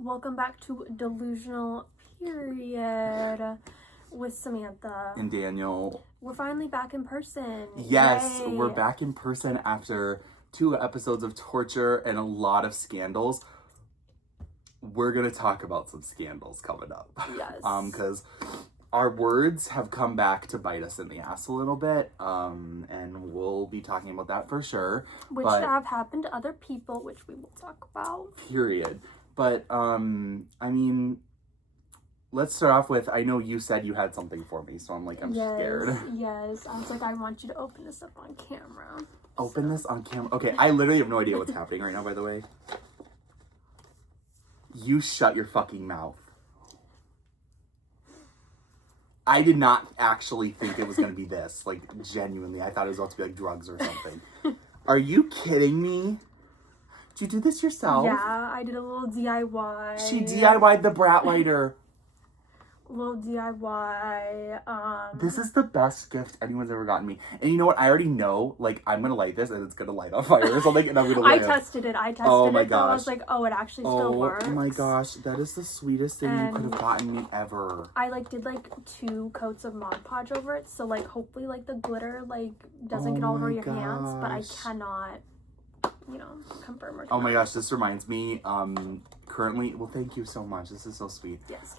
Welcome back to Delusional Period with Samantha. And Daniel. We're finally back in person. Yes, Yay. we're back in person after 2 episodes of torture and a lot of scandals. We're going to talk about some scandals coming up. Yes. Because our words have come back to bite us in the ass a little bit. And we'll be talking about that for sure. Which have happened to other people, which we will talk about. Period. But, I mean, let's start off with, I know you said you had something for me, so I'm scared. Yes. I was like, I want you to open this up on camera. Open this on camera? Okay, I literally have no idea what's happening right now, by the way. You shut your fucking mouth. I did not actually think it was going to be this. Like, genuinely. I thought it was about to be, like, drugs or something. Are you kidding me? Did you do this yourself? Yeah, I did a little DIY. She DIY'd the BRAT lighter. A little DIY. This is the best gift anyone's ever gotten me. And you know what? I already know, like, I'm going to light this and it's going to light on fire or something and I'm going to light I tested it. Oh my So gosh. I was like, oh, it actually still works. Oh my gosh. That is the sweetest thing you could have gotten me ever. I, did, 2 coats of Mod Podge over it. So, hopefully, the glitter, doesn't get all over your hands. But I cannot, confirm or deny. Oh my gosh, this reminds me, currently, well, thank you so much. This is so sweet. Yes.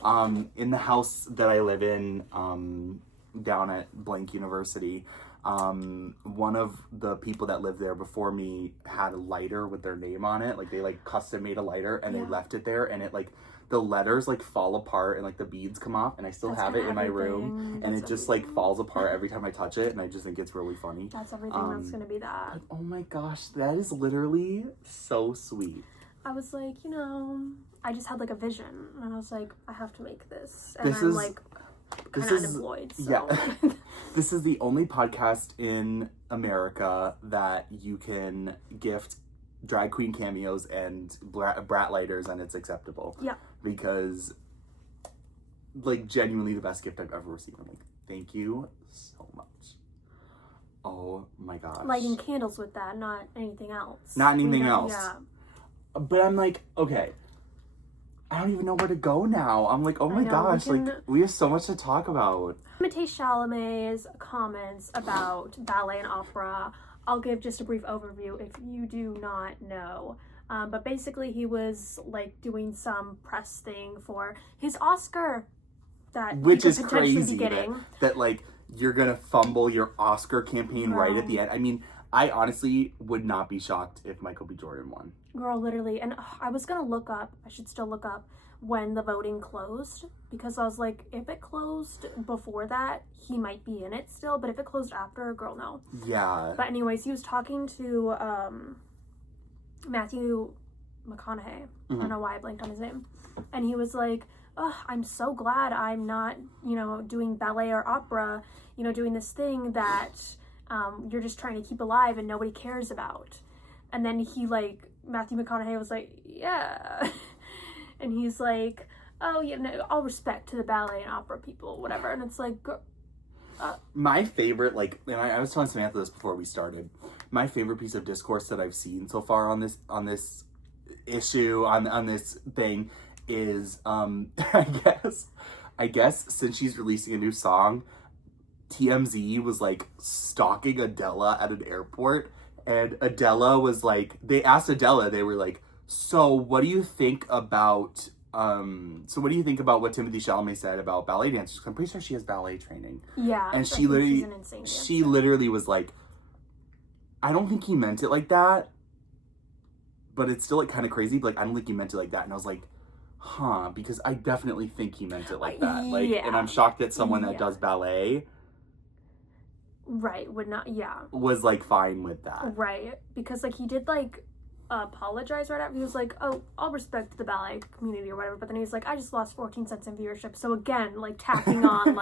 In the house that I live in, down at Blank University, one of the people that lived there before me had a lighter with their name on it. Like, they, custom made a lighter and they left it there and it, the letters, fall apart and, the beads come off and I still have it in my room and it just, falls apart every time I touch it and I just think it's really funny. That's everything that's gonna be that. But, oh my gosh, that is literally so sweet. I was like, I just had, a vision and I was like, I have to make this. And This I'm, is- kind of unemployed, so. Yeah. This is the only podcast in America that you can gift drag queen cameos and BRAT lighters and it's acceptable. Yeah. Because, genuinely the best gift I've ever received. I'm like, thank you so much. Oh my gosh. Lighting candles with that, not anything else. Not anything else. Yeah. But I'm like, okay. I don't even know where to go now. I'm like, oh my gosh, we have so much to talk about. Timothée Chalamet's comments about ballet and opera. I'll give just a brief overview if you do not know. But basically he was doing some press thing for his Oscar that which he is could potentially crazy be getting. that you're gonna fumble your Oscar campaign right at the end. I mean, I honestly would not be shocked if Michael B. Jordan won. Girl, literally. And I was gonna look up, I should still look up when the voting closed, because I was like, if it closed before that, he might be in it still, but if it closed after, girl, no. Yeah. But anyways, he was talking to Matthew McConaughey. I don't know why I blanked on his name. And he was like, oh, I'm so glad I'm not, doing ballet or opera, doing this thing that you're just trying to keep alive and nobody cares about. And then he, Matthew McConaughey was like, yeah. And he's like, oh, all respect to the ballet and opera people, whatever. And it's like, my favorite, and I was telling Samantha this before we started, my favorite piece of discourse that I've seen so far on this issue, on this thing, is, I guess since she's releasing a new song, TMZ was, stalking Adele at an airport, and Adele was they asked Adele, they were like, so what do you think about what Timothée Chalamet said about ballet dancers? I'm pretty sure she has ballet training. Yeah. And she literally was like, I don't think he meant it like that, but it's still kind of crazy, but I don't think he meant it like that. And I was like, huh, because I definitely think he meant it like that. And I'm shocked that someone that does ballet would not, was fine with that. Right, because he did apologize right after. He was like, oh, I'll respect the ballet community or whatever, but then he was like, I just lost 14 cents in viewership. So again, tacking on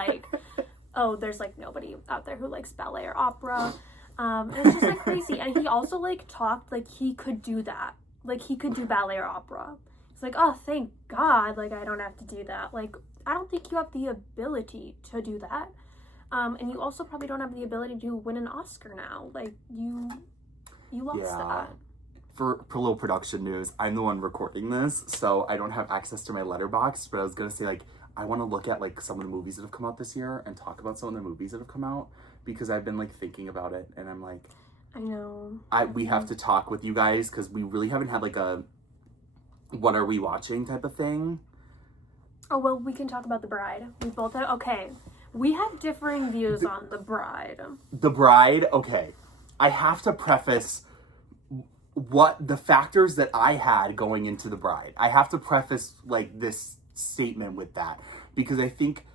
oh, there's nobody out there who likes ballet or opera. And it's just crazy. And he also talked he could do that. He could do ballet or opera. It's like, oh, thank God, I don't have to do that. I don't think you have the ability to do that. And you also probably don't have the ability to win an Oscar now. You lost that. for a little production news, I'm the one recording this, so I don't have access to my letterbox, but I was gonna say, like, I want to look at, like, some of the movies that have come out this year and talk about some of the movies that have come out, because I've been, like, thinking about it, and I'm like... I know. We have to talk with you guys, because we really haven't had, like, a what are we watching type of thing. Oh, well, we can talk about The Bride. We both have... Okay. We have differing views on The Bride. The Bride, okay. I have to preface what the factors that I had going into The Bride. I have to preface, like, this statement with that, because I think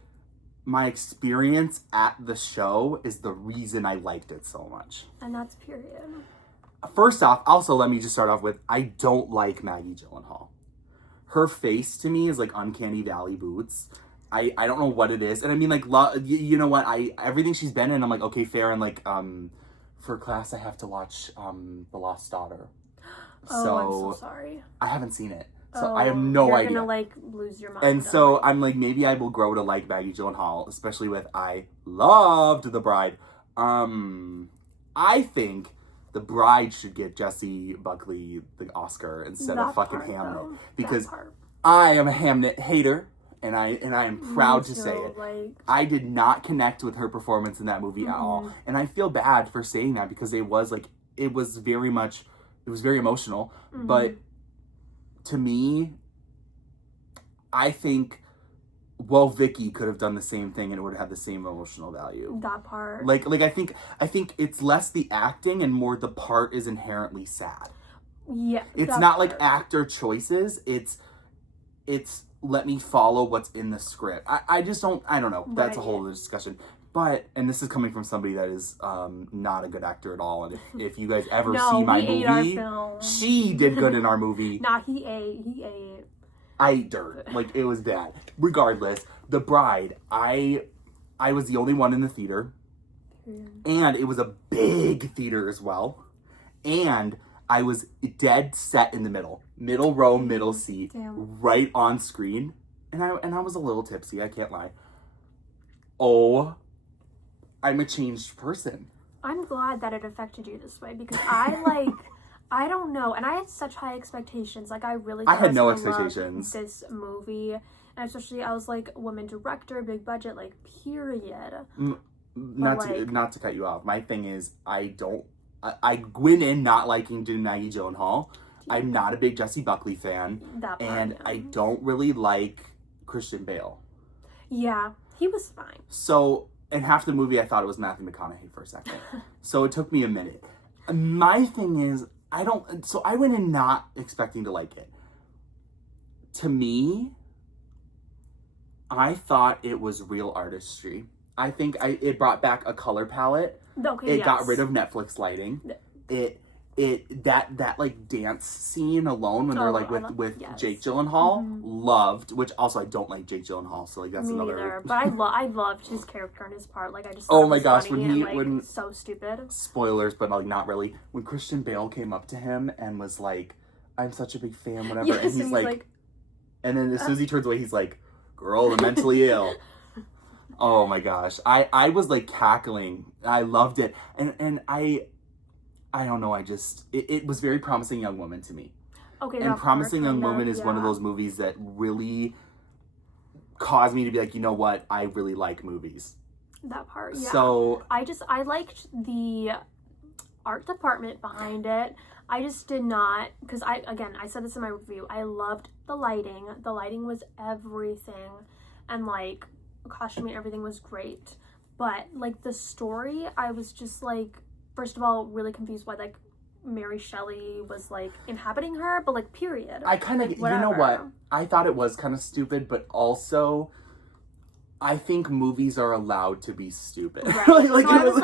my experience at the show is the reason I liked it so much. And that's period. First off, also let me just start off with, I don't like Maggie Gyllenhaal. Her face to me is like Uncanny Valley boots. I don't know what it is. And I mean, like, you know what? Everything she's been in, I'm like, okay, fair. And like, for class, I have to watch The Lost Daughter. Oh, so, I'm so sorry. I haven't seen it. So I have no idea. You're gonna, like, lose your mind. And so I'm like, maybe I will grow to like Maggie Gyllenhaal, especially with I loved The Bride. I think The Bride should get Jessie Buckley the Oscar instead of fucking Hamnet. Because I am a Hamnet hater, and I am proud to say it. Like... I did not connect with her performance in that movie at all. And I feel bad for saying that, because it was very emotional. But to me, I think, well, Vicky could have done the same thing and it would have had the same emotional value. That part. Like I think it's less the acting and more the part is inherently sad. Yeah. It's not like actor choices. It's let me follow what's in the script. I don't know. That's a whole other discussion. But, and this is coming from somebody that is not a good actor at all. And if you guys ever see my movie, she did good in our movie. He ate. I ate dirt. Like, it was bad. Regardless, The Bride, I was the only one in the theater. And it was a big theater as well. And I was dead set in the middle. Middle row, middle seat. Damn. Right on screen. And I was a little tipsy, I can't lie. Oh, I'm a changed person. I'm glad that it affected you this way, because I don't know, and I had such high expectations. Like, I really thought I had no expectations. This movie, and especially I was like, woman director, big budget, like, period. Not to cut you off. My thing is, I went in not liking Maggie Gyllenhaal. I'm not a big Jessie Buckley fan, I don't really like Christian Bale. Yeah, he was fine. So, in half the movie, I thought it was Matthew McConaughey for a second. So it took me a minute. My thing is, I went in not expecting to like it. To me, I thought it was real artistry. I think it brought back a color palette. Okay, it got rid of Netflix lighting. That like dance scene alone when they're like with Jake Gyllenhaal, loved, which also I don't like Jake Gyllenhaal, so like that's me another neither, but I loved his character and his part. Like, I just oh my gosh, when so stupid. Spoilers, but like not really. When Christian Bale came up to him and was like, I'm such a big fan, whatever, yes, and he's like and then as soon as he turns away, he's like, girl, the mentally ill. Oh my gosh. I was like cackling. I loved it. And I don't know, it was very Promising Young Woman to me. Okay. And Promising Young Woman is one of those movies that really caused me to be like, you know what, I really like movies. That part, yeah. So I liked the art department behind it. I just did not, because I said this in my review, I loved the lighting. The lighting was everything. And like, costuming and everything was great. But like the story, I was just like, first of all, really confused why, like, Mary Shelley was, like, inhabiting her, but, like, period. I kind of, like, you know what? I thought it was kind of stupid, but also, I think movies are allowed to be stupid. Right. Like, so I was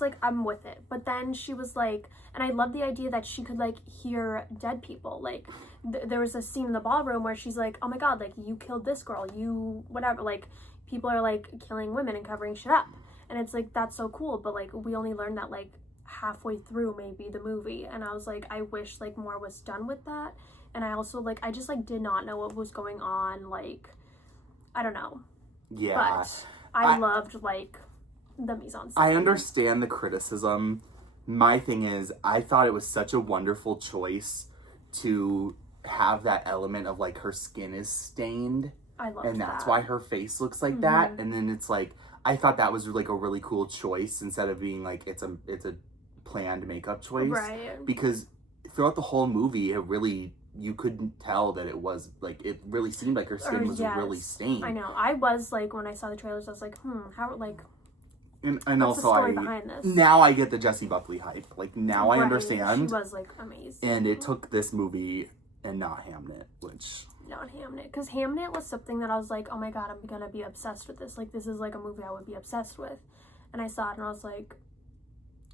like, I'm with it. But then she was like, and I love the idea that she could, like, hear dead people. Like, there was a scene in the ballroom where she's like, oh my god, like, you killed this girl, you, whatever. Like, people are, like, killing women and covering shit up. And it's like, that's so cool, but like, we only learned that like halfway through maybe the movie. And I was like, I wish like more was done with that. And I also like, I just like did not know what was going on. Like, I don't know. Yeah. But I loved like the mise en scene. I understand the criticism my thing is, I thought it was such a wonderful choice to have that element of like her skin is stained. I love and that's that. why her face looks like that. And then it's like, I thought that was like a really cool choice instead of being like it's a planned makeup choice. Right. Because throughout the whole movie, it really, you couldn't tell that it was like, it really seemed like her skin was really stained. I know. I was like, when I saw the trailers, I was like, how, like, and what's also the story behind this? Now I get the Jessie Buckley hype. Like now I understand. She was like amazing. And it took this movie and not Hamnet, which... Not Hamnet. Because Hamnet was something that I was like, oh my god, I'm gonna be obsessed with this. Like, this is like a movie I would be obsessed with. And I saw it and I was like...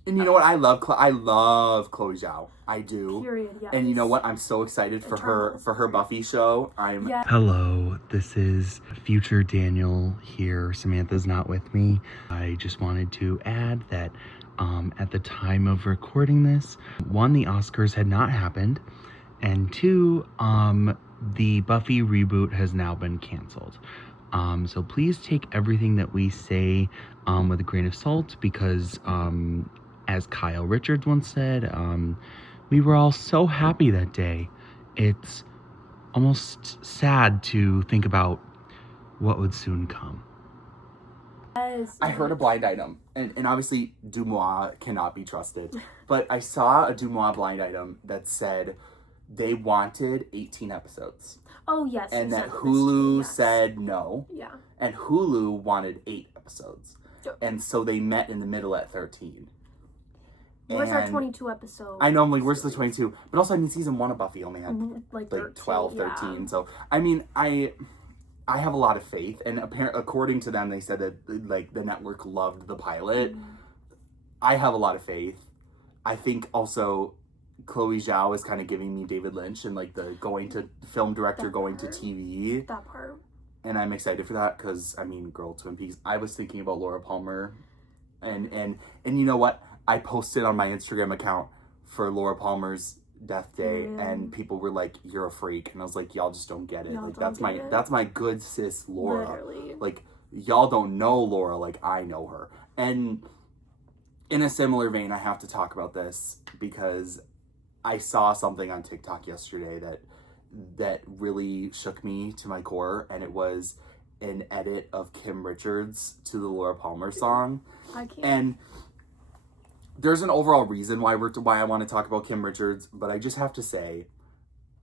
And you know what? I love Chloe Zhao. I do. Period, yes. And you know what? I'm so excited for her Buffy show. Hello, this is future Daniel here. Samantha's not with me. I just wanted to add that at the time of recording this, 1, the Oscars had not happened, and 2, the Buffy reboot has now been canceled. So please take everything that we say with a grain of salt, because as Kyle Richards once said, we were all so happy that day. It's almost sad to think about what would soon come. I heard a blind item, and obviously Dumois cannot be trusted, but I saw a Dumois blind item that said they wanted 18 episodes. Oh, yes. And that Hulu said no. Yeah. And Hulu wanted 8 episodes. And so they met in the middle at 13. Where's our 22 episodes? I know, I'm like, where's the 22? But also, I mean, season 1 of Buffy only had like 12, 13. Yeah. So, I mean, I have a lot of faith. And according to them, they said that like the network loved the pilot. I have a lot of faith. I think also Chloe Zhao is kind of giving me David Lynch and like the film director going to TV. That part. And I'm excited for that because, I mean, girl, Twin Peaks. I was thinking about Laura Palmer. And you know what? I posted on my Instagram account for Laura Palmer's death day, and people were like, "You're a freak," and I was like, "Y'all just don't get it. Y'all like don't that's my good sis Laura. Literally. Like y'all don't know Laura like I know her." And in a similar vein, I have to talk about this because I saw something on TikTok yesterday that really shook me to my core, and it was an edit of Kim Richards to the Laura Palmer song. I can't. And there's an overall reason why I want to talk about Kim Richards, but I just have to say,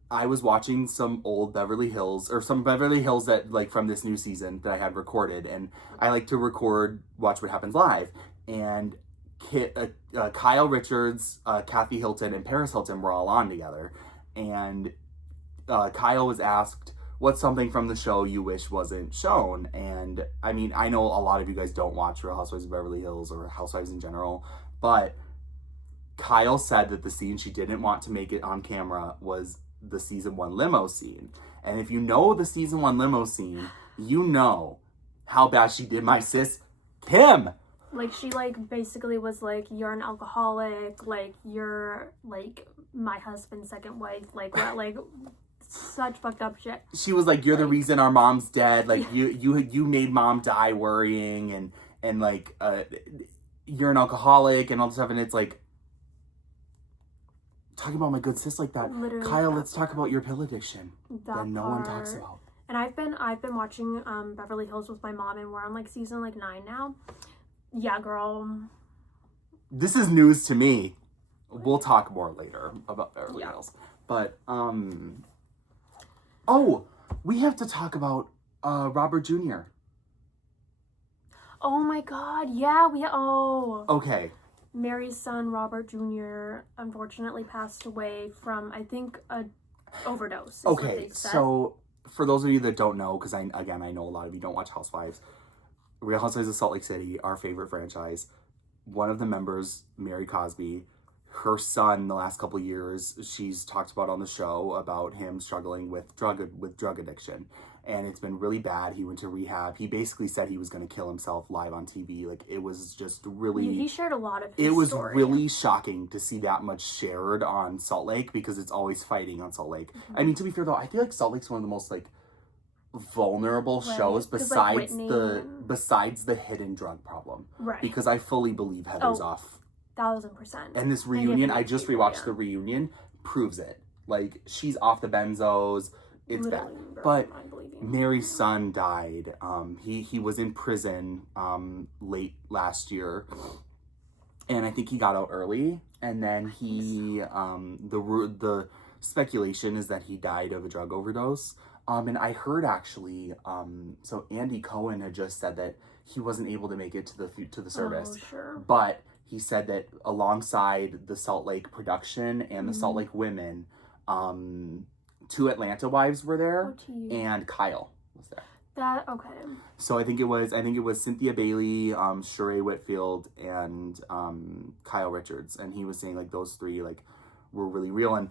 I was watching some old Beverly Hills that like from this new season that I had recorded, and I like to watch what happens live. And Kyle Richards, Kathy Hilton, and Paris Hilton were all on together, and Kyle was asked, "What's something from the show you wish wasn't shown?" And I mean, I know a lot of you guys don't watch Real Housewives of Beverly Hills or Housewives in general, but Kyle said that the scene she didn't want to make it on camera was the season 1 limo scene. And if you know the season 1 limo scene, you know how bad she did my sis, Kim. Like, she, like, basically was like, "You're an alcoholic, like, you're, like, my husband's second wife," like, what, like, such fucked up shit. She was like, "You're the reason our mom's dead, like, you made mom die worrying, and like, you're an alcoholic," and all this stuff, and it's like, talking about my good sis like that. Literally, Kyle, let's talk about your pill addiction that no one talks about. And I've been watching Beverly Hills with my mom, and we're on like season 9 now. Yeah, girl. This is news to me. We'll talk more later about Beverly Hills. But we have to talk about Robert Jr. Oh my god, yeah, Okay. Mary's son, Robert Jr., unfortunately passed away from, I think, a overdose. Okay, so for those of you that don't know, because I know a lot of you don't watch Housewives, Real Housewives of Salt Lake City, our favorite franchise, one of the members, Mary Cosby, her son, the last couple of years, she's talked about on the show about him struggling with drug addiction. And it's been really bad. He went to rehab. He basically said he was going to kill himself live on TV. Like, it was just really... He shared a lot of his It was story. really shocking to see that much shared on Salt Lake, because it's always fighting on Salt Lake. Mm-hmm. I mean, to be fair, though, I feel like Salt Lake's one of the most, like, vulnerable shows besides the hidden drug problem. Right. Because I fully believe Heather's off 1,000%. And this reunion, I just rewatched the reunion, proves it. Like, she's off the benzos. It's bad. But Mary's son died. He was in prison late last year. And I think he got out early. And then the speculation is that he died of a drug overdose. And I heard actually, so Andy Cohen had just said that he wasn't able to make it to the service. Oh, sure. But he said that alongside the Salt Lake production and the Salt Lake women, 2 Atlanta wives were there, and Kyle was there. Okay. So I think it was Cynthia Bailey, Sheree Whitfield, and Kyle Richards, and he was saying like those 3 like were really real. And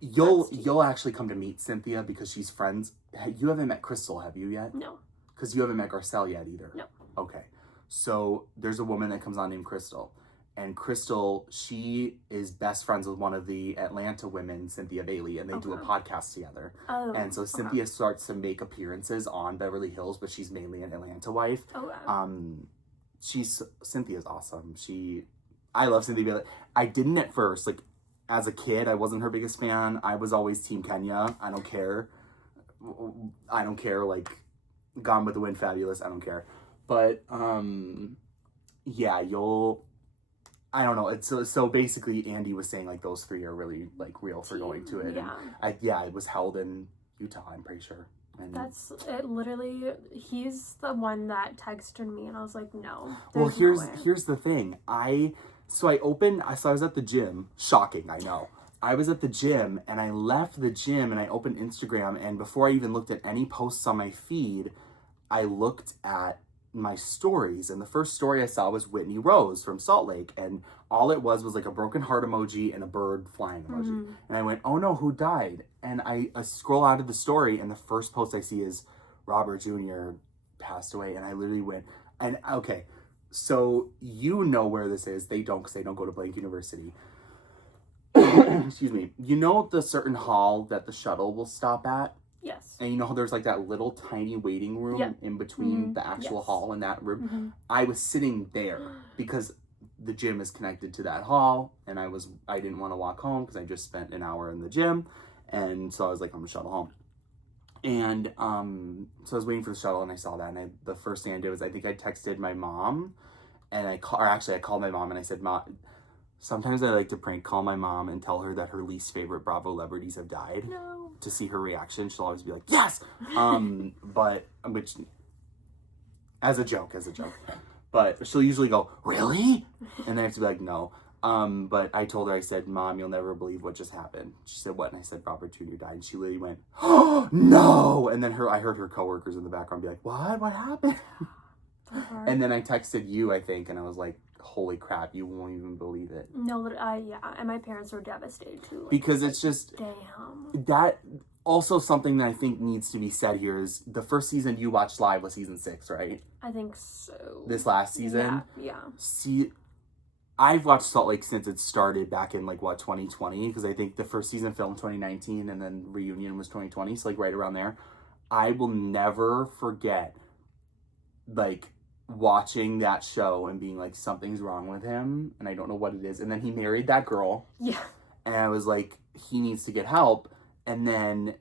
you'll actually come to meet Cynthia because she's friends. You haven't met Crystal, have you yet? No. Because you haven't met Garcelle yet either. No. Okay. So there's a woman that comes on named Crystal. And Crystal, she is best friends with one of the Atlanta women, Cynthia Bailey, and they do a podcast together. Oh, and so Cynthia starts to make appearances on Beverly Hills, but she's mainly an Atlanta wife. Cynthia's awesome. I love Cynthia Bailey. I didn't at first, like, as a kid, I wasn't her biggest fan. I was always Team Kenya. I don't care, like, Gone with the Wind, fabulous. I don't care. But, yeah, I don't know. It's so basically Andy was saying like those 3 are really like real for going to it. Yeah. And it was held in Utah, I'm pretty sure. And that's it. Literally, he's the one that texted me, and I was like, no. Well, here's the thing. I was at the gym. Shocking, I know. I was at the gym and I left the gym and I opened Instagram, and before I even looked at any posts on my feed, I looked at my stories, and the first story I saw was Whitney Rose from Salt Lake, and all it was like a broken heart emoji and a bird flying emoji. And I went, oh no, who died? And I scroll out of the story, and the first post I see is Robert Jr. passed away, and I literally went, and okay, so you know where this is. They don't, because they don't go to Blank University. Excuse me. You know the certain hall that the shuttle will stop at? Yes. And you know how there's like that little tiny waiting room in between the actual hall and that room? I was sitting there because the gym is connected to that hall, and I didn't want to walk home because I just spent an hour in the gym, and so I was like, I'm gonna shuttle home. And so I was waiting for the shuttle, and I saw that, and the first thing I did was I think I texted my mom, and I called my mom, and I said, Mom, sometimes I like to prank call my mom and tell her that her least favorite Bravo celebrities have died. No. To see her reaction. She'll always be like, yes! But, which, as a joke. But she'll usually go, really? And then I have to be like, no. But I told her, I said, Mom, you'll never believe what just happened. She said, what? And I said, Robert Jr. died. And she literally went, oh, no! And then I heard her coworkers in the background be like, what happened? And then I texted you, I think, and I was like, holy crap, you won't even believe it. No, yeah, and my parents were devastated too. Like, because it's just, damn. That, also something that I think needs to be said here is the first season you watched live was season 6, right? I think so. This last season? Yeah. See, I've watched Salt Lake since it started back in 2020, because I think the first season filmed 2019 and then reunion was 2020, so right around there. I will never forget, watching that show and being like, something's wrong with him and I don't know what it is. And then he married that girl. Yeah. And I was like, he needs to get help. And then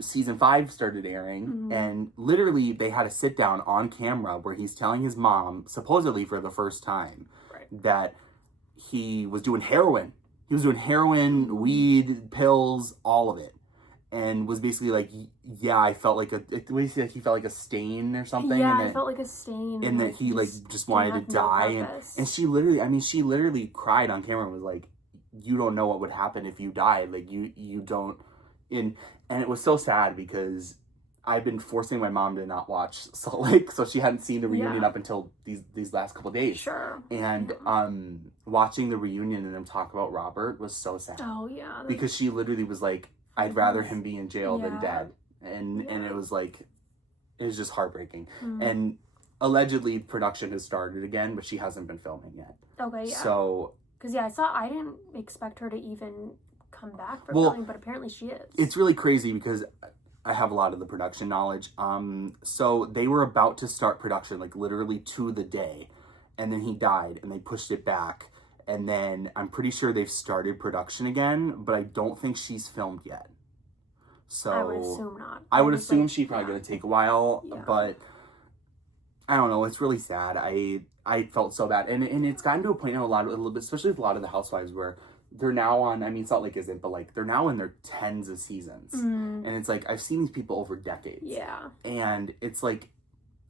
season 5 started airing, and literally they had a sit down on camera where he's telling his mom, supposedly for the first time, that he was doing heroin. He was doing heroin, weed, pills, all of it. And was basically like, yeah, I felt like he felt like a stain or something. Yeah, and I felt like a stain. And that he just wanted to die. And she literally cried on camera and was like, you don't know what would happen if you died. Like, you don't. And it was so sad because I've been forcing my mom to not watch Salt Lake, so she hadn't seen the reunion up until these last couple days. Sure. And watching the reunion and them talk about Robert was so sad. Oh, yeah. Because she literally was like, I'd rather him be in jail than dead. And it was like, it was just heartbreaking. And allegedly production has started again, but she hasn't been filming yet. Okay, yeah. So... Because, I didn't expect her to even come back for filming, but apparently she is. It's really crazy because I have a lot of the production knowledge. So they were about to start production, literally to the day. And then he died, and they pushed it back. And then I'm pretty sure they've started production again, but I don't think she's filmed yet. So I would assume not. I would assume she's probably going to take a while, Yeah. but I don't know. It's really sad. I felt so bad. And it's gotten to a point now a little bit, especially with a lot of the housewives where they're now on, I mean, Salt Lake isn't, but like they're now in their tens of seasons. And it's like, I've seen these people over decades. Yeah. And it's like,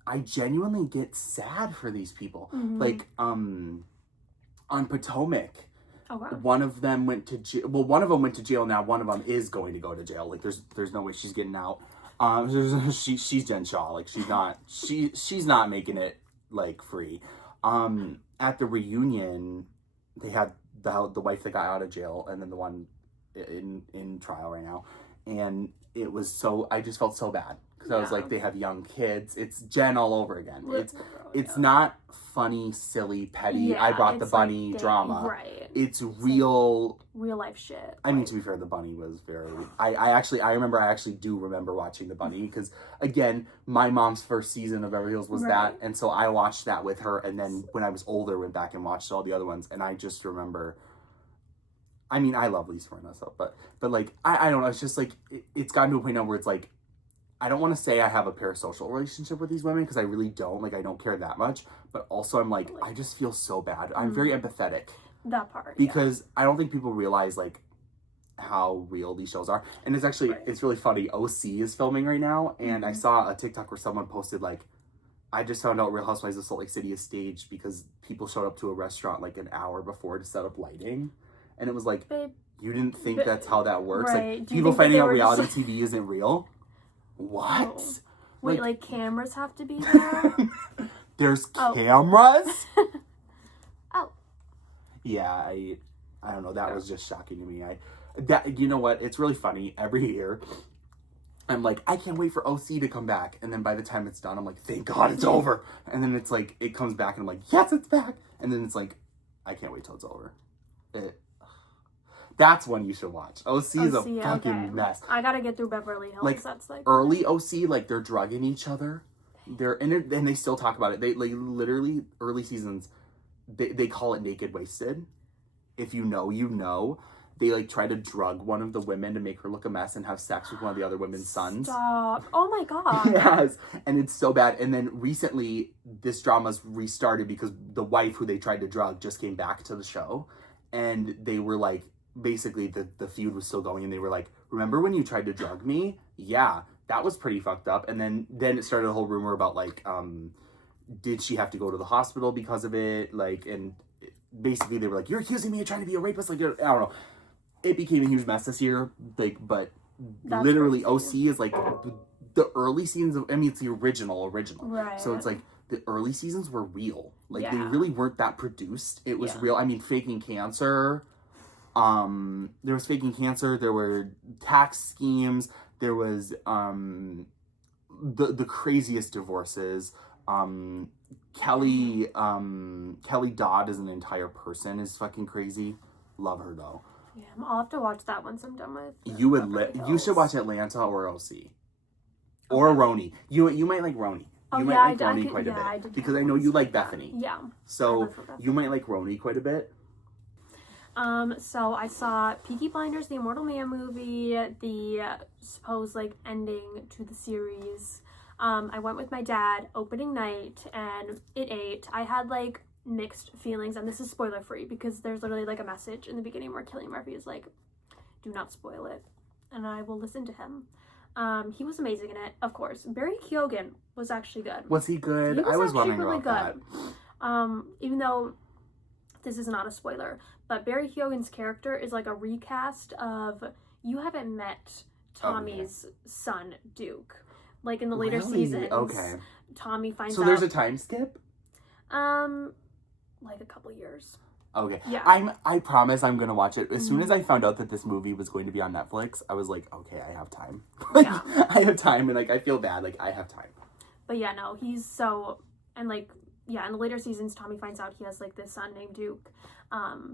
I genuinely get sad for these people. Like, on Potomac, one of them went to jail. Well, one of them went to jail now. One of them is going to go to jail. Like, there's no way she's getting out. She's Jen Shaw. Like, she's not making it like free. At the reunion, they had the wife that got out of jail, and then the one in trial right now, and it was so, I just felt so bad because I was like, they have young kids. It's Jen all over again. It's not funny, silly, petty. I brought the bunny like drama. Right. It's real life shit. I mean, to be fair, the bunny was very. I actually do remember watching the bunny because again, my mom's first season of Beverly Hills was that, and so I watched that with her, and then when I was older, went back and watched all the other ones, and I just remember. I mean, I love Lisa Rinna, so but like I don't know. It's just like it's gotten to a point now where it's like. I don't want to say I have a parasocial relationship with these women because I really don't. Like, I don't care that much. But also, I'm like, I just feel so bad. I'm very empathetic. That part. Because I don't think people realize, like, how real these shows are. And it's actually, it's really funny. OC is filming right now. And I saw a TikTok where someone posted, like, I just found out Real Housewives of Salt Lake City is staged because people showed up to a restaurant, like, an hour before to set up lighting. And it was like, babe, you didn't think that's how that works? Like, people finding out reality TV isn't real? What? Oh. Wait, like cameras have to be there? There's cameras? Oh. Yeah, I don't know. That was just shocking to me. You know what? It's really funny. Every year, I'm like, I can't wait for OC to come back. And then by the time it's done, I'm like, thank God it's over. And then it's like, it comes back and I'm like, yes, it's back. And then it's like, I can't wait till it's over. That's one you should watch. OC is a fucking mess. I gotta get through Beverly Hills. Like, that's like early OC, like they're drugging each other. And they still talk about it. They like literally early seasons, they call it naked wasted. If you know, you know. They like try to drug one of the women to make her look a mess and have sex with one of the other women's sons. Stop! Oh my God! Yes, and it's so bad. And then recently, this drama's restarted because the wife who they tried to drug just came back to the show, and they were like. Basically the feud was still going and they were like, remember when you tried to drug me? Yeah, that was pretty fucked up. And then it started a whole rumor about like did she have to go to the hospital because of it, like, and basically they were like, you're accusing me of trying to be a rapist, like, I don't know. It became a huge mess this year, like, but that's literally OC is like the early seasons of, I mean, it's the original right, so it's like the early seasons were real, like they really weren't that produced. It was real. I mean, faking cancer. There was faking cancer, there were tax schemes, there was the craziest divorces. Kelly Dodd is an entire person, is fucking crazy. Love her though. Yeah, I'll have to watch that once I'm done with. You should watch Atlanta or OC. Or Roni. You might like Roni. You might like Roni quite a bit. Because I know you like Bethany. Yeah. So you might like Roni quite a bit. So I saw Peaky Blinders, the Immortal Man movie, the supposed like ending to the series. I went with my dad opening night and it ate. I had like mixed feelings, and this is spoiler free because there's literally like a message in the beginning where Cillian Murphy is like, do not spoil it, and I will listen to him. He was amazing in it, of course. Barry Keoghan was actually good. Was he good? I was wondering about that. Even though this is not a spoiler, but Barry Keoghan's character is like a recast of, you haven't met Tommy's son, Duke. Like in the later seasons. Okay. Tommy finds out. So there's a time skip? Like a couple years. Okay. Yeah. I promise I'm gonna watch it. As soon as I found out that this movie was going to be on Netflix, I was like, okay, I have time. Like, yeah. I have time, and like I feel bad, like I have time. But yeah, no, he's so, and like, yeah, in the later seasons, Tommy finds out he has like this son named Duke.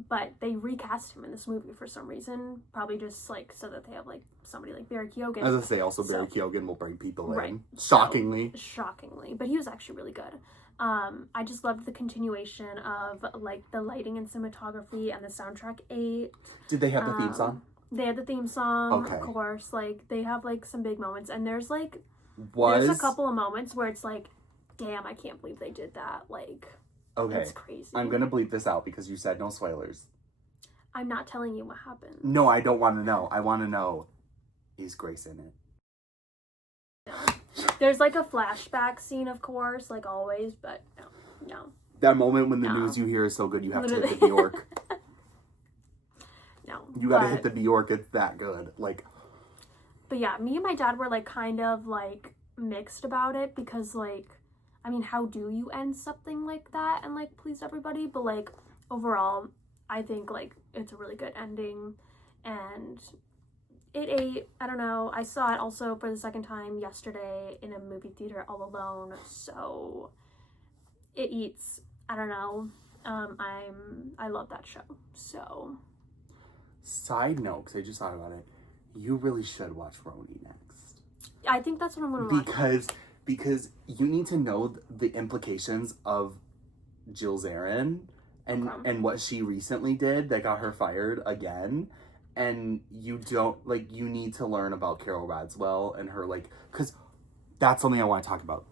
But they recast him in this movie for some reason, probably just like so that they have like somebody like Barry Keoghan. As I say, also Barry Keoghan will bring people in. Shockingly. Shockingly, but he was actually really good. I just loved the continuation of like the lighting and cinematography, and the soundtrack ate. Did they have the theme song? They had the theme song, Okay. of course. Like, they have like some big moments, and there's a couple of moments where it's like, damn, I can't believe they did that. Like, Okay. it's crazy. I'm gonna bleep this out because you said no spoilers. I'm not telling you what happened. No, I don't want to know. I want to know, is Grace in it? There's like a flashback scene, of course, like always, but no. That moment when the No. news you hear is so good, you have to Literally. hit the Bjork. No. You gotta hit the Bjork. It's that good. Like, But yeah, me and my dad were like kind of like mixed about it, because like, I mean, how do you end something like that and like please everybody? But like overall, I think like it's a really good ending, and it ate. I don't know. I saw it also for the second time yesterday in a movie theater all alone, so it eats. I don't know. I love that show. So side note, because I just thought about it, you really should watch Roni next. I think that's what I'm gonna watch. Because you need to know the implications of Jill Zarin and what she recently did that got her fired again. And you need to learn about Carol Radswell and her, like, because that's something I want to talk about.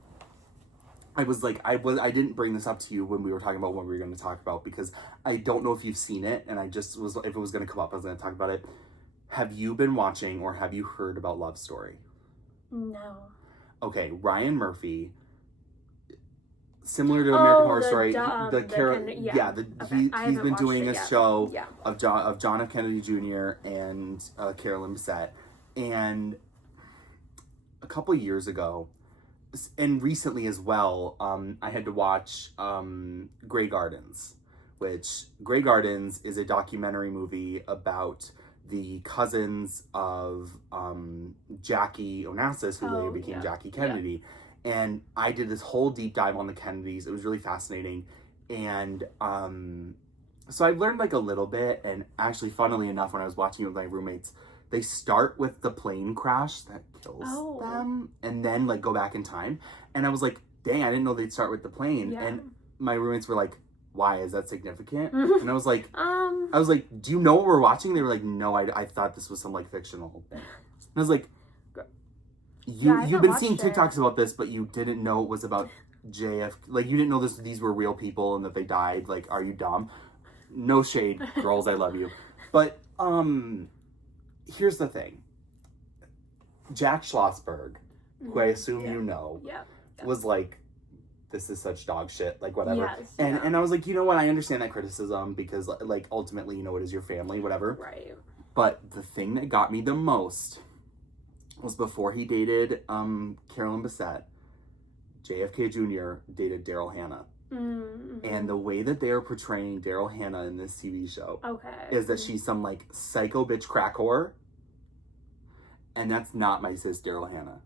I didn't bring this up to you when we were talking about what we were going to talk about, because I don't know if you've seen it, and if it was going to come up, I was going to talk about it. Have you been watching or have you heard about Love Story? No. Okay, Ryan Murphy, similar to American Horror Story, he's been doing a show of John F. Kennedy Jr. and Carolyn Bessette, and a couple years ago, and recently as well, I had to watch Grey Gardens, which Grey Gardens is a documentary movie about the cousins of Jackie Onassis, who later became Jackie Kennedy. Yeah. And I did this whole deep dive on the Kennedys. It was really fascinating. And so I've learned like a little bit. And actually, funnily enough, when I was watching it with my roommates, they start with the plane crash that kills them and then like go back in time. And I was like, dang, I didn't know they'd start with the plane. Yeah. And my roommates were like, why is that significant? And I was like, do you know what we're watching? They were like, no, I thought this was some like fictional thing. And I was like, you've been seeing TikToks about this, but you didn't know it was about JF. Like, you didn't know these were real people and that they died. Like, are you dumb? No shade, girls, I love you. But here's the thing. Jack Schlossberg, who I assume you know, was like, this is such dog shit, like whatever. Yes, and I was like, you know what, I understand that criticism because like ultimately, you know, it is your family, whatever. Right. But the thing that got me the most was before he dated Carolyn Bessette, JFK Jr. dated Daryl Hannah. Mm-hmm. And the way that they are portraying Daryl Hannah in this TV show is that she's some like psycho bitch crack whore. And that's not my sis Daryl Hannah.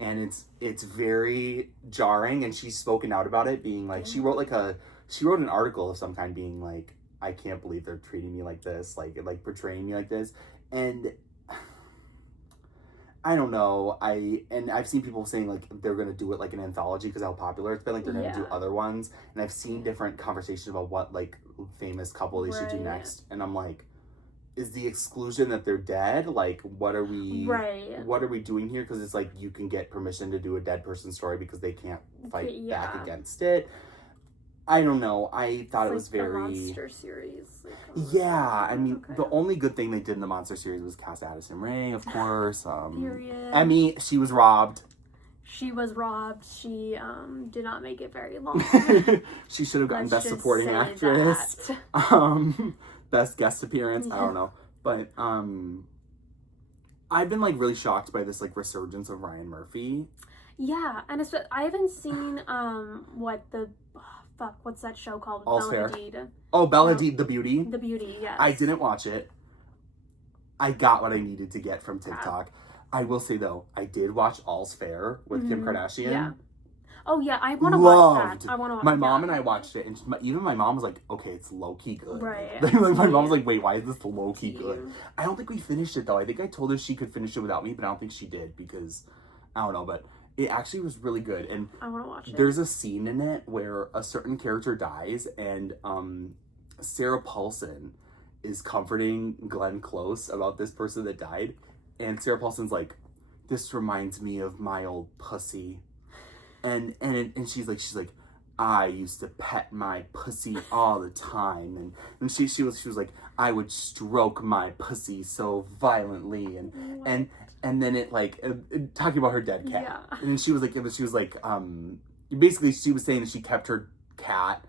And it's very jarring, and she's spoken out about it, being like, she wrote an article of some kind being like, I can't believe they're treating me like this, like portraying me like this. And I don't know, I've seen people saying like they're gonna do it like an anthology because how popular it's been, like they're gonna do other ones, and I've seen different conversations about what like famous couple they should do next, and I'm like, is the exclusion that they're dead? Like, what are we doing here? Because it's like, you can get permission to do a dead person story because they can't fight back against it. I don't know. I thought it was very... monster series. I mean, the only good thing they did in the monster series was cast Addison Rae, of course. Period. Emmy, she was robbed. She was robbed. She did not make it very long. She should have gotten Best Supporting Actress. Best guest appearance. I don't know. But I've been like really shocked by this like resurgence of Ryan Murphy. Yeah, and I haven't seen what's that show called? All's Fair. Bella Hadid, The Beauty. The Beauty, yes. I didn't watch it. I got what I needed to get from TikTok. I will say though, I did watch All's Fair with Kim Kardashian. Yeah. Oh yeah, I want to watch that. I want to watch. My mom and I watched it, and even my mom was like, "Okay, it's low key good." Right. Like my mom was like, "Wait, why is this low key good?" I don't think we finished it though. I think I told her she could finish it without me, but I don't think she did because I don't know. But It actually was really good, and I want to watch it. there's a scene in it where a certain character dies, and Sarah Paulson is comforting Glenn Close about this person that died, and Sarah Paulson's like, "This reminds me of my old pussy," and she's like, "I used to pet my pussy all the time," and she was like, "I would stroke my pussy so violently," and then it like talking about her dead cat, Yeah. and she was like, basically she was saying that she kept her cat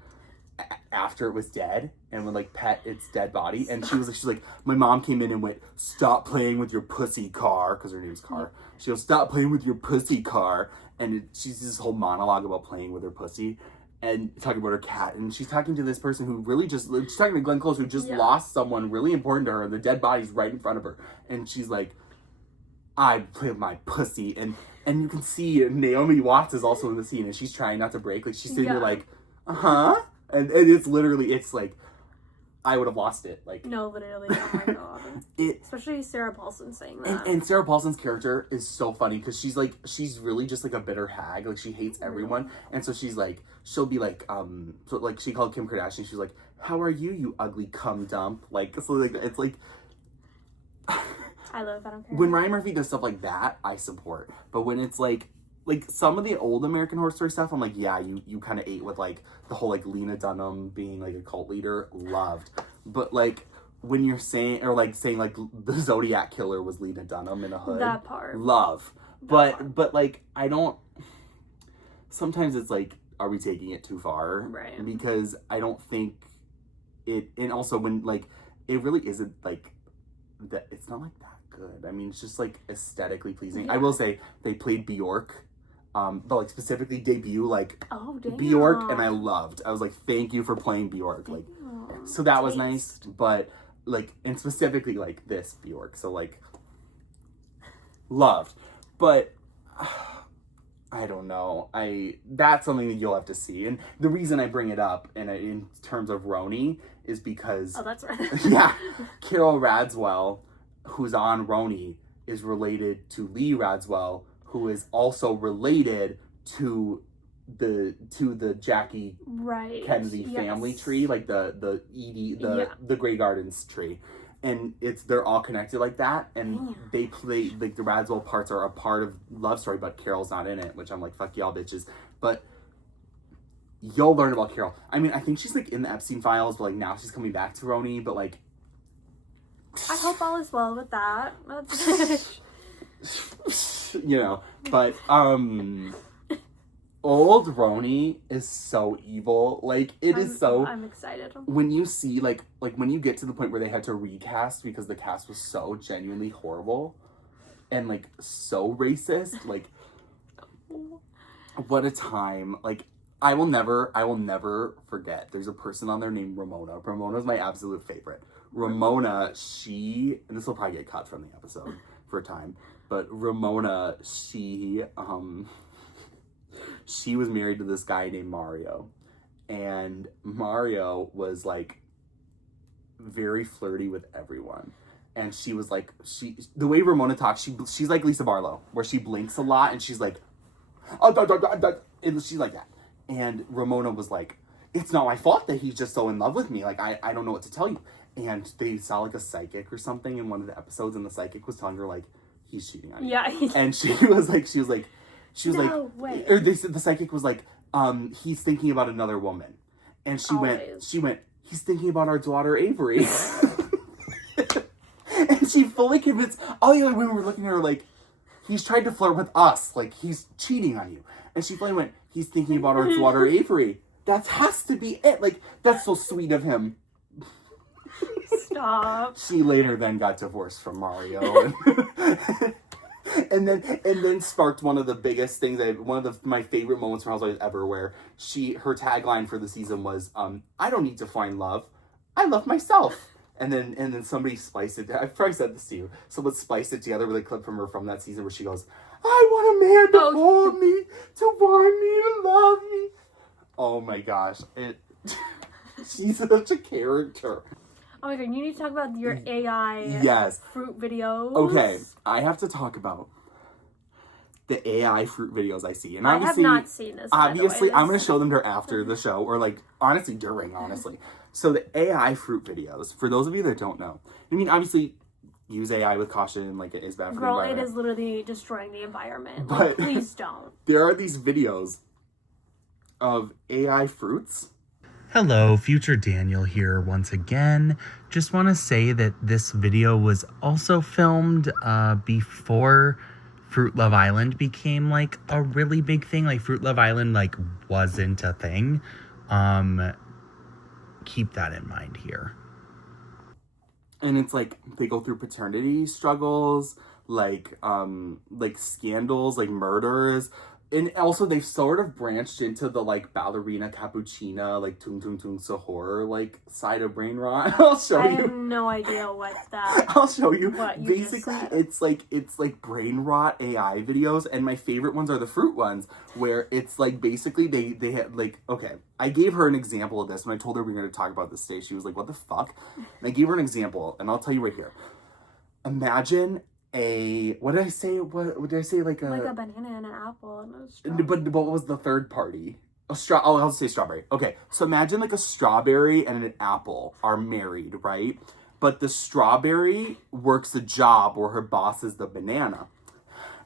after it was dead and would like pet its dead body, and she's like, "My mom came in and went, 'Stop playing with your pussy, Car,'" because her name's Car. She goes, "Stop playing with your pussy, Car," and she's this whole monologue about playing with her pussy and talking about her cat, and she's talking to this person who really she's talking to Glenn Close, who just lost someone really important to her, and the dead body's right in front of her, and she's like, "I play with my pussy," and you can see Naomi Watts is also in the scene, and she's trying not to break, like she's sitting there like, and it's literally, it's like, I would have lost it. Like, no, literally, oh my god. Especially Sarah Paulson saying that. And Sarah Paulson's character is so funny because she's really just like a bitter hag. Like, she hates everyone, and so she'll be like, so like she called Kim Kardashian. She's like, "How are you, you ugly cum dump?" Like, so like it's like. I love that. I don't care. When Ryan Murphy does stuff like that, I support. But when it's like some of the old American Horror Story stuff, I'm like, yeah, you kind of ate with like the whole like Lena Dunham being like a cult leader, loved. But like when you're saying like the Zodiac killer was Lena Dunham in a hood, that part, love. But like I don't. Sometimes it's like, are we taking it too far? Right. Because I don't think it, and also when like it really isn't like that. It's not like that good. I mean, it's just like aesthetically pleasing. Yeah. I will say they played Bjork, but like specifically debut like damn. Bjork, and I was like, thank you for playing Bjork. Like, so that was nice, but like, and specifically like this Bjork, so like loved, but I don't know. That's something that you'll have to see, and the reason I bring it up in terms of Roni is because that's right. yeah, Carol Radswell, who's on Roni, is related to Lee Radswell, who is also related to the Jackie Kennedy family tree, like the Edie, the Grey Gardens tree, and they're all connected like that, and they play like the Radswell parts are a part of Love Story, but Carol's not in it, which I'm like, fuck y'all bitches, but you'll learn about Carol. I mean, I think she's like in the Epstein files, but like now she's coming back to Roni, but like. I hope all is well with that. You know, but old Roni is so evil. Like is so. I'm excited. When you see like when you get to the point where they had to recast because the cast was so genuinely horrible and like so racist, like what a time. Like I will never forget. There's a person on there named Ramona. Ramona's my absolute favorite. Ramona, and this will probably get cut from the episode for a time, but Ramona, she was married to this guy named Mario, and Mario was like very flirty with everyone, and she was like, the way Ramona talks, she's like Lisa Barlow, where she blinks a lot, and she's like, and she's like that, and Ramona was like, it's not my fault that he's just so in love with me, like I don't know what to tell you. And they saw like a psychic or something in one of the episodes, and the psychic was telling her like, he's cheating on you. Yeah. And she was like, no way. Or the psychic was like, he's thinking about another woman, and she went, he's thinking about our daughter Avery. And she fully convinced all the other women were looking at her like, he's tried to flirt with us, like he's cheating on you. And she fully went, he's thinking about our daughter Avery. That has to be it. Like, that's so sweet of him. Stop. She later then got divorced from Mario, and then sparked one of the biggest things my favorite moments from Housewives ever, where her tagline for the season was, "I don't need to find love, I love myself." And then somebody spliced it. I've probably said this to you. Someone spliced it together with a clip from her from that season where she goes, "I want a man to hold me, to warm me, to love me." Oh my gosh, she's such a character. Oh my god, you need to talk about your AI yes. fruit videos. Okay, I have to talk about. the AI fruit videos I see. And I have obviously, not seen this. obviously, by the way. I'm going to show them to her after the show, or like, honestly, during, honestly. So the AI fruit videos, for those of you that don't know, I mean, obviously, use AI with caution, like it is bad for Girl, the it environment. is literally destroying the environment. But Like, please don't. There are these videos of AI fruits. Hello, future Daniel here once again. Just want to say that this video was also filmed before Fruit Love Island became like a really big thing. Like Fruit Love Island like wasn't a thing. Keep that in mind here. And it's like they go through paternity struggles, like scandals, like murders. And also they've sort of branched into the like ballerina cappuccina, like tung tung tung sahur like side of brain rot. I'll show you. I have no idea what that. I'll show you. What you Basically, just said. it's like brain rot AI videos, and my favorite ones are the fruit ones, where it's like basically they had like, okay, I gave her an example of this when I told her we were going to talk about this today. She was like, "What the fuck?" And I gave her an example, and I'll tell you right here. Imagine what did I say? What did I say? Like a banana and an apple and a strawberry. But what was the third party? I'll say strawberry. Okay, so imagine like a strawberry and an apple are married, right? But the strawberry works a job where her boss is the banana.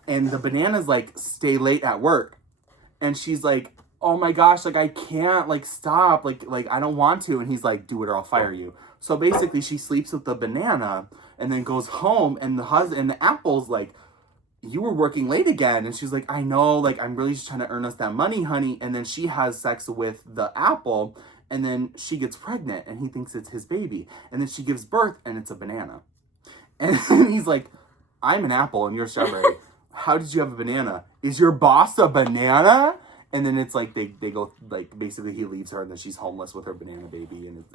And the banana's like, stay late at work. And she's like, oh my gosh, like I can't, like stop, like I don't want to. And he's like, do it or I'll fire you. So basically she sleeps with the banana and then goes home, and the apple's like, you were working late again. And she's like, I know, like I'm really just trying to earn us that money, honey. And then she has sex with the apple, and then she gets pregnant and he thinks it's his baby. And then she gives birth and it's a banana. And he's like, I'm an apple and you're a strawberry. How did you have a banana? Is your boss a banana? And then it's like they go, like basically he leaves her and then she's homeless with her banana baby, and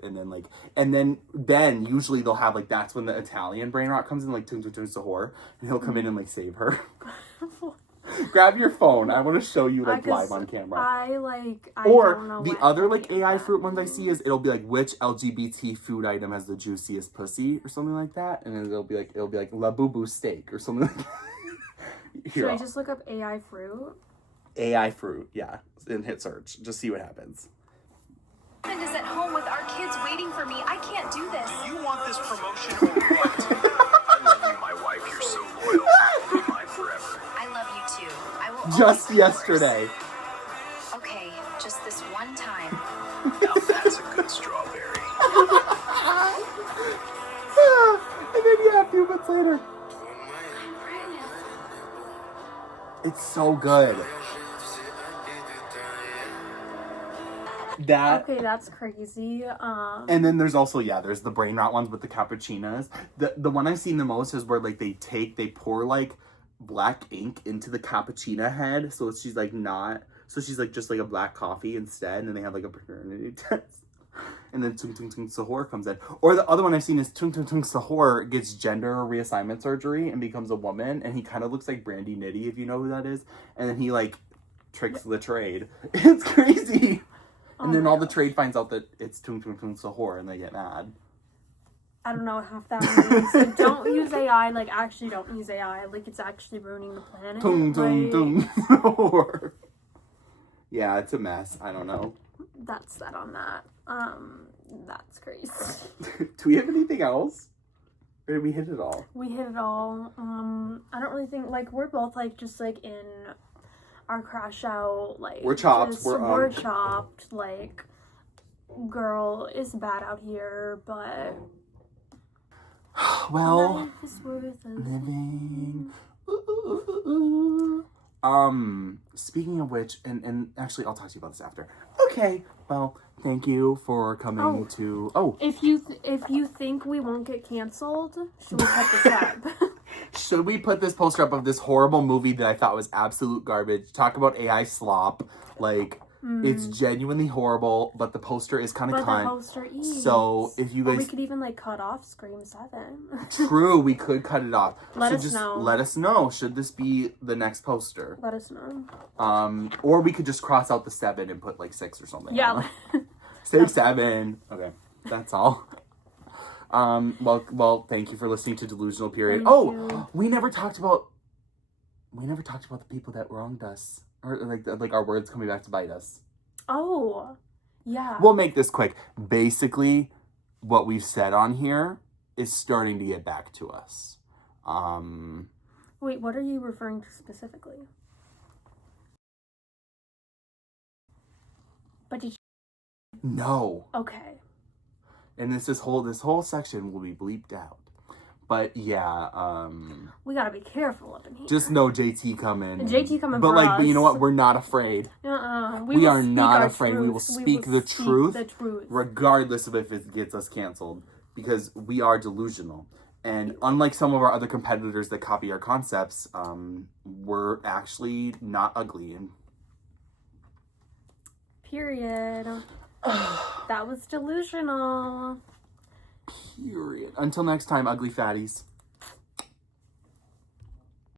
then usually they'll have like, that's when the Italian brain rot comes in, like tung tung tung sahur, and he'll come in and like save her. Grab your phone. I want to show you like live on camera. I or don't know the what other like AI that fruit ones I see is it'll be like, which LGBT food item has the juiciest pussy or something like that, and then it'll be like La Boo Boo steak or something like that. Should I just look up AI fruit? AI fruit, yeah, and hit search. Just see what happens. Husband is at home with our kids waiting for me. I can't do this. Do you want this promotion or what? I love you, my wife. You're so loyal. You're mine forever. I love you too. I will Just always be yours. yesterday. Okay, just this one time. Now that's a good strawberry. And then yeah, a few months later. I'm pregnant. It's so good. That, Okay, that's crazy. and then there's also, there's the brain rot ones with the cappuccinas. The one I've seen the most is where like they pour like black ink into the cappuccino head, so she's like just like a black coffee instead, and then they have like a paternity test. And then Tung Tung Tung Sahur comes in. Or the other one I've seen is Tung Tung Tung Sahur gets gender reassignment surgery and becomes a woman, and he kind of looks like Brandy Nitty, if you know who that is. And then he like tricks the trade. It's crazy. And then all the trade finds out that it's Tung Tung Tung Sahur, and they get mad. I don't know half that means. Like, don't use AI. Like, actually don't use AI. Like, it's actually ruining the planet. Tung Tung Like, Tung Sahur. Yeah, it's a mess. I don't know. That's that on that. That's crazy. Do we have anything else? Or did we hit it all? We hit it all. I don't really think, like, we're both, like, just, like, in our crash out, like... We're chopped. We're chopped. Like, girl, it's bad out here, but... Well... Life is worth living. Speaking of which, and actually I'll talk to you about this after. Okay, well, thank you for coming to... If you think we won't get canceled, should we cut this up? Should we put this poster up of this horrible movie that I thought was absolute garbage? Talk about AI slop. Like, it's genuinely horrible, but the poster is kind of But the cunt. poster eats. So, if you Or we guys... could even, like, cut off Scream 7. True, we could cut it off. Let So us just know. let us know. Should this be the next poster? Let us know. Or we could just cross out the 7 and put like 6 or something. Yeah. Save 7. Okay, that's all. Well, thank you for listening to Delusional Period. Thank you. We never talked about we never talked about the people that wronged us. Or, like our words coming back to bite us. Oh, yeah. We'll make this quick. Basically, what we've said on here is starting to get back to us. Wait, what are you referring to specifically? But did you... No. Okay. And this whole section will be bleeped out. But yeah, we gotta be careful up in here. just know JT coming. JT coming but for like, us. But you know what? We're not afraid. We are not afraid. We will speak the truth, regardless of if it gets us canceled, because we are delusional. And unlike some of our other competitors that copy our concepts, we're actually not ugly. And period. That was delusional. period. Until next time, ugly fatties.